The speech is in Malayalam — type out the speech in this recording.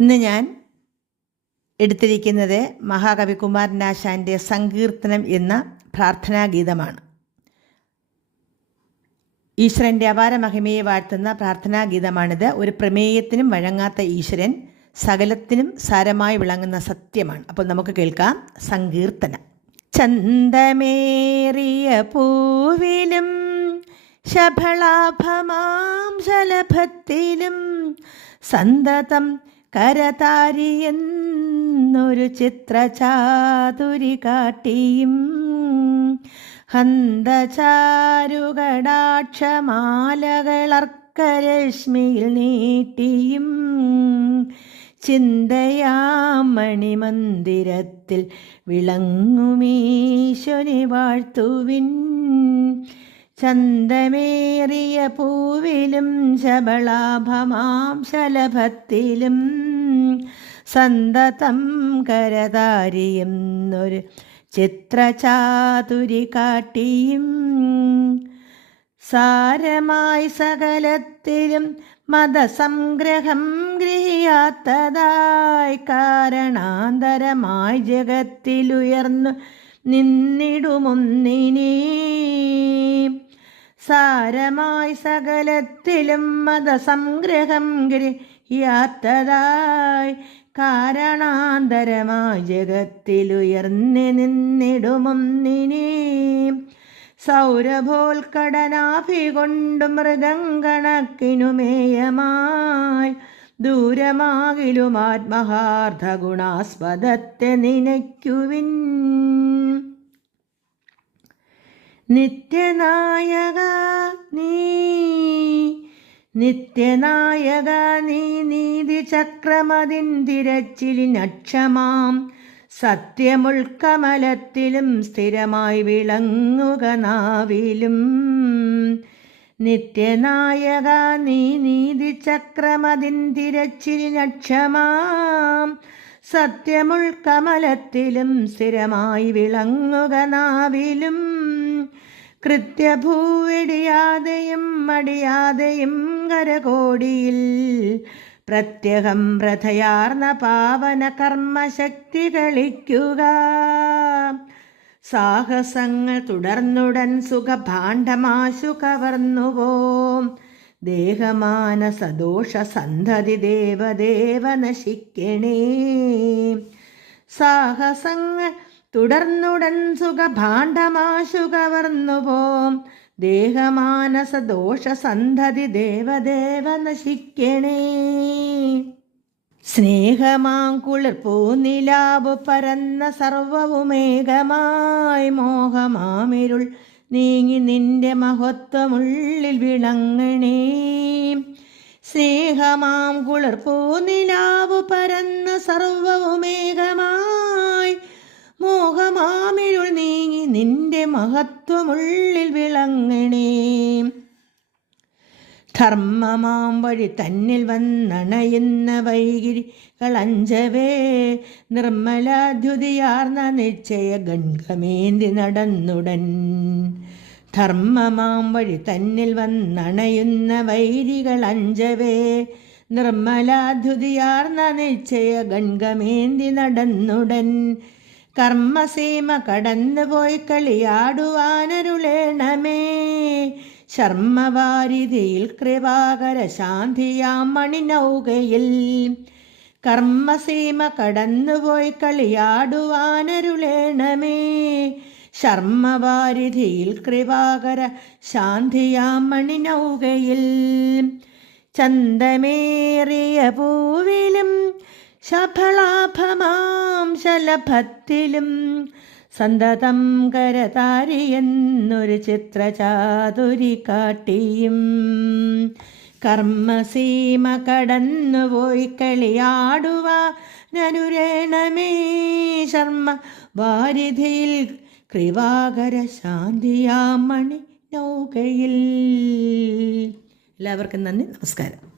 ഇന്ന് ഞാൻ എടുത്തിരിക്കുന്നത് മഹാകവി കുമാരനാശാന്റെ സങ്കീർത്തനം എന്ന പ്രാർത്ഥനാഗീതമാണ്. ഈശ്വരന്റെ അപാര മഹിമയെ വാഴ്ത്തുന്ന പ്രാർത്ഥനാഗീതമാണിത്. ഒരു പ്രമേയത്തിനും വഴങ്ങാത്ത ഈശ്വരൻ സകലത്തിനും സാരമായി വിളങ്ങുന്ന സത്യമാണ്. അപ്പോൾ നമുക്ക് കേൾക്കാം സങ്കീർത്തനം. ചന്ദമേറിയ പൂവിലും ശഫളാഭമാം ശലഭത്തിലും സന്തതം കരതാരിയെന്നൊരു ചിത്രചാതുരി കാട്ടിയും ഹന്തചാരുകടാക്ഷമാലകളർക്കരശ്മിയിൽ നീട്ടിയും ചിന്തയാമണിമന്ദിരത്തിൽ വിളങ്ങുമീശ്വനി വാഴ്ത്തുവിൻ. ചന്തമേറിയ പൂവിലും ശബളാഭമാം ശലഭത്തിലും സന്തതം കരതാരിയെന്നൊരു ചിത്രചാതുരി കാട്ടിയും സാരമായി സകലത്തിലും മതസംഗ്രഹം ഗ്രഹിയാത്തതായി കാരണാന്തരമായി ജഗത്തിലുയർന്നു നിന്നിടുമൊന്നിനീ. സാരമായി സകലത്തിലും മതസംഗ്രഹം ഗൃഹിയാത്തതായി കാരണാന്തരമായി ജഗത്തിലുയർന്നു നിന്നിടുമൊന്നിനേ സൗരഭോൽക്കടനാഭി കൊണ്ട് മൃഗങ്കണക്കിനുമേയമായി ദൂരമാകിലും ആത്മഹാർദ്ധ ഗുണാസ്പദത്തെ നിനയ്ക്കുവിൻ. നിത്യനായക നീ നിത്യനായക നീ നീതി ചക്രമതിൻ സത്യമുൾക്കമലത്തിലും സ്ഥിരമായി വിളങ്ങുക നാവിലും. നിത്യനായക നീ നീതി ചക്രമതിൻ സത്യമുൾക്കമലത്തിലും സ്ഥിരമായി വിളങ്ങുക നാവിലും. കൃത്യഭൂവിടിയാതെയും മടിയാതെയും കരകോടിയിൽ പ്രത്യഹം പ്രഥയാർന്ന പാവന കർമ്മശക്തി കളിക്കുക. സാഹസങ്ങൾ തുടർന്നുടൻ സുഖഭാണ്ഡമാശു ദേഹമാന സദോഷ സന്ധതി ദേവദേവ നശിക്കണേ. സാഹസങ്ങൾ തുടർന്നുടൻ സുഖഭാണ്ഡമാശുകവർന്നുപോം. ദേഹമാനസ ദോഷസന്ധതി ദേവദേവ നശിക്കണേ. സ്നേഹമാങ്കുളിർ പൂനിലാവ് പരന്ന സർവവുമേകമായി മോഹമാമിരുൾ നീങ്ങി നിന്റെ മഹത്വമുള്ളിൽ വിളങ്ങണേ. സ്നേഹമാം കുളിർ പൂനിലാവ് പരന്ന മഹത്വമുള്ളിൽ വിളങ്ങണേ. ധർമ്മമാം വഴി തന്നിൽ വന്നണയുന്ന വൈകിരി കളഞ്ചവേ നിർമ്മലാദ്യുതിയാർന്ന നിശ്ചയ ഗൺഗമേന്തി നടന്നുടൻ. ധർമ്മമാം വഴി തന്നിൽ വന്നണയുന്ന വൈരികളഞ്ചവേ നിർമ്മലാദ്യുതിയാർന്ന നിശ്ചയ ഗൺഗമേന്തി നടന്നുടൻ. കർമ്മസീമ കടന്നു കടന്നുപോയി കളിയാടുവാനരുളേണമേ. ശർമ്മവാരിധിയിൽ കൃപാകര ശാന്തിയാം മണിനൗകയിൽ. കർമ്മസീമ കടന്നു കടന്നുപോയി കളിയാടുവാനരുളേണമേ. ശർമ്മവാരിധിയിൽ കൃപാകര ശാന്തിയാം മണിനൗകയിൽ. ചന്തമേറിയ പൂവിലും ശഫളാഭമാം ശലഭത്തിലും സന്തതം കരതാരിയെന്നൊരു ചിത്രചാതുരി കാട്ടിയും. കർമ്മസീമ കടന്നുപോയി കളിയാടുവാനനുരേണമേ ശർമ്മ വാരിധിയിൽ കൃപാകര ശാന്തിയാമണി നൗകയിൽ. എല്ലാവർക്കും നന്ദി നമസ്കാരം.